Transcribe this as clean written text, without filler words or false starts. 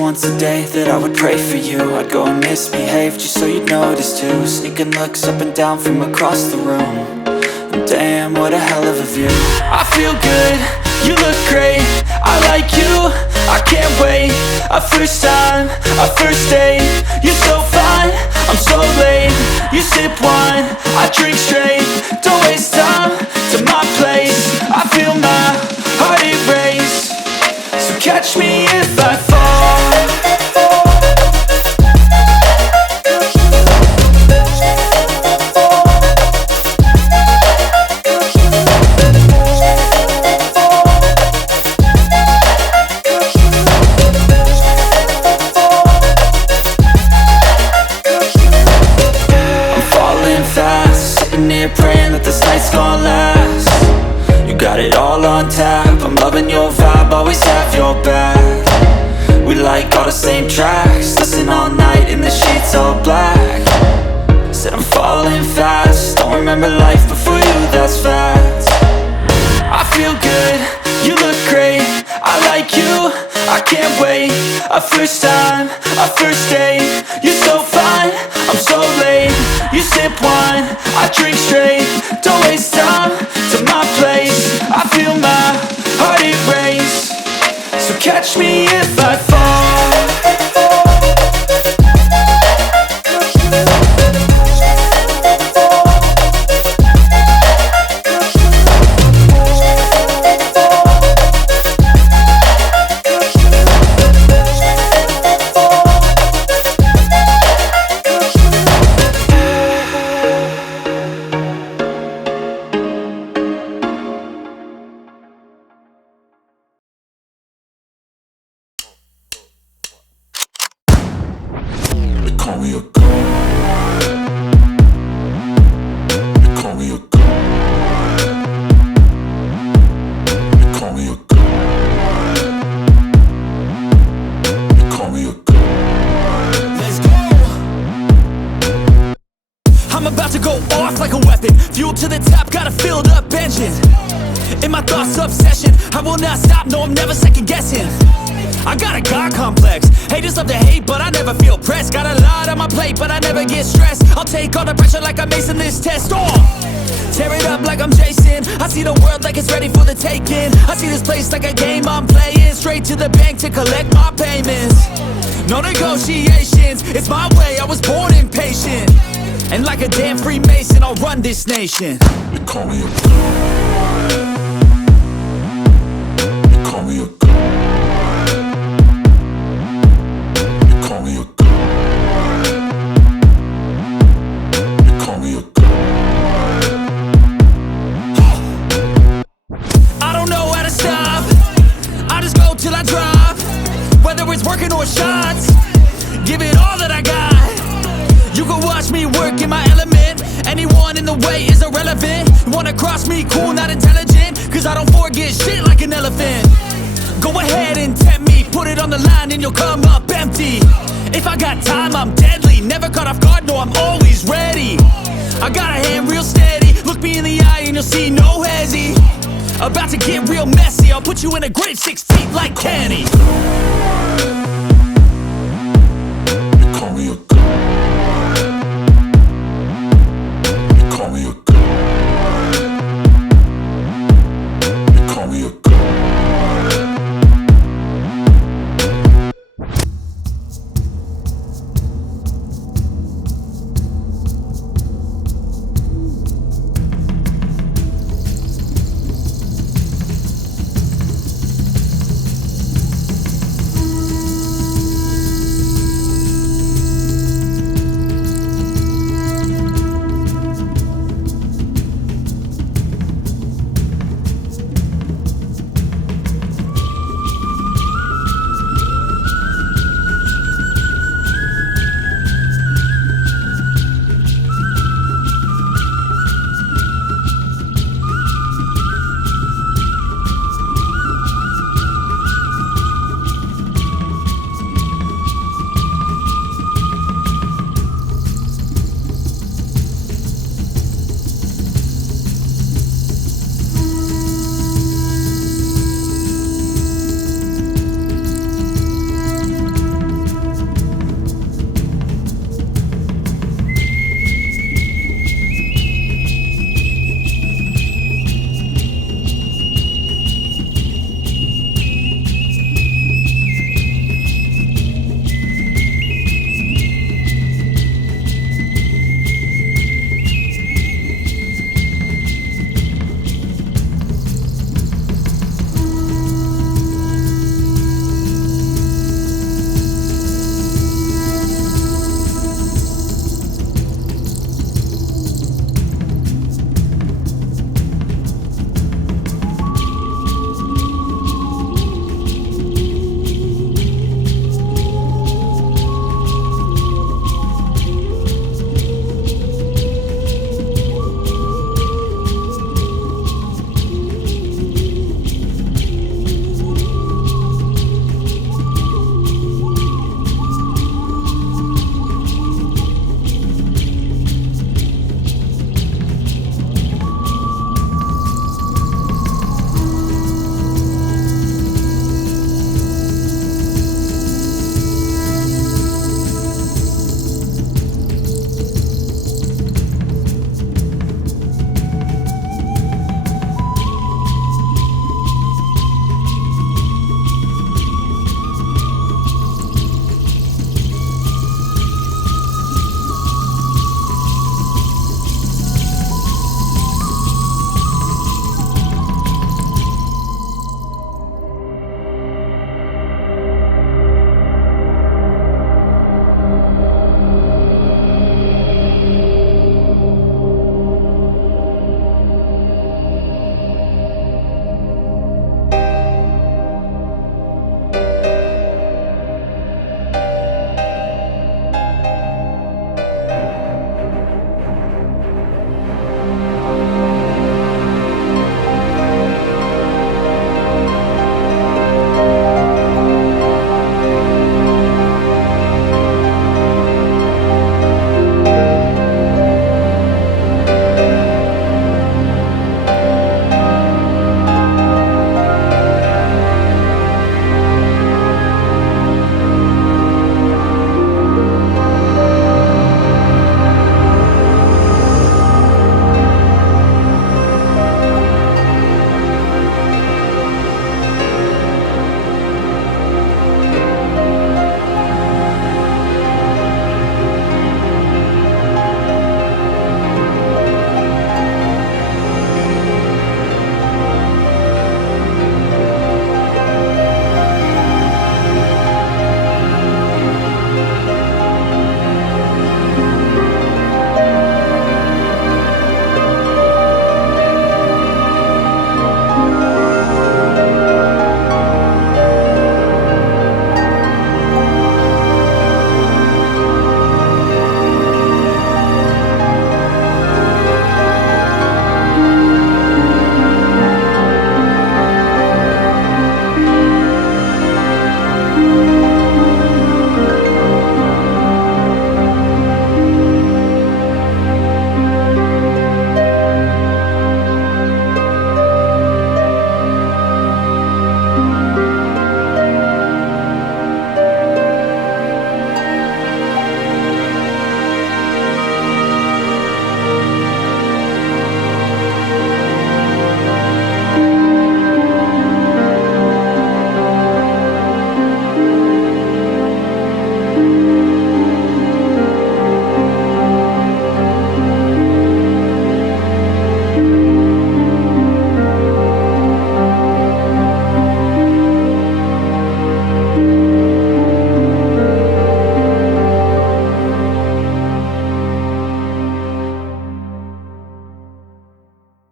once a day that I would pray for you. I'd go and misbehave just so you'd notice too. Sneaking looks up and down from across the room. And damn, what a hell of a view. I feel good, you look great, I like you, I can't wait. A first time, a first date, you're so fine, I'm so late. You sip wine, I drink straight. Don't waste time to my place. I feel my heart erase. So catch me if I fall. Praying that this night's gonna last. You got it all on tap, I'm loving your vibe, always have your back. We like all the same tracks, listen all night in the sheets all black. Said I'm falling fast, don't remember life before you, that's facts. I feel good, you look great, I like you, I can't wait. A first time, a first date, you're so fine, I'm so late. You sip wine, I drink straight. Don't waste time to my place. I feel my heart erase. So catch me if I fall. I'm about to go off like a weapon. Fuel to the top, got a filled up engine. In my thoughts, obsession, I will not stop, no, I'm never second guessing. I got a God complex, haters love to hate, but I never feel pressed. Got a lot on my plate, but I never get stressed. I'll take all the pressure like I'm acing this test. Tear it up like I'm Jason. I see the world like it's ready for the taking. I see this place like a game I'm playing. Straight to the bank to collect my payments. No negotiations, it's my way, I was born impatient. And like a damn Freemason, I'll run this nation. They call me a god. They call me a god. They call me a god. They call me a god. I don't know how to stop, I just go till I drop. Whether it's working or shots, give it all that I got. You can watch me work in my element. Anyone in the way is irrelevant. You wanna cross me, cool, not intelligent, cause I don't forget shit like an elephant. Go ahead and tempt me, put it on the line and you'll come up empty. If I got time, I'm deadly. Never caught off guard, no, I'm always ready. I got a hand real steady, look me in the eye and you'll see no hezzy. About to get real messy, I'll put you in a grave 6 feet like Kenny.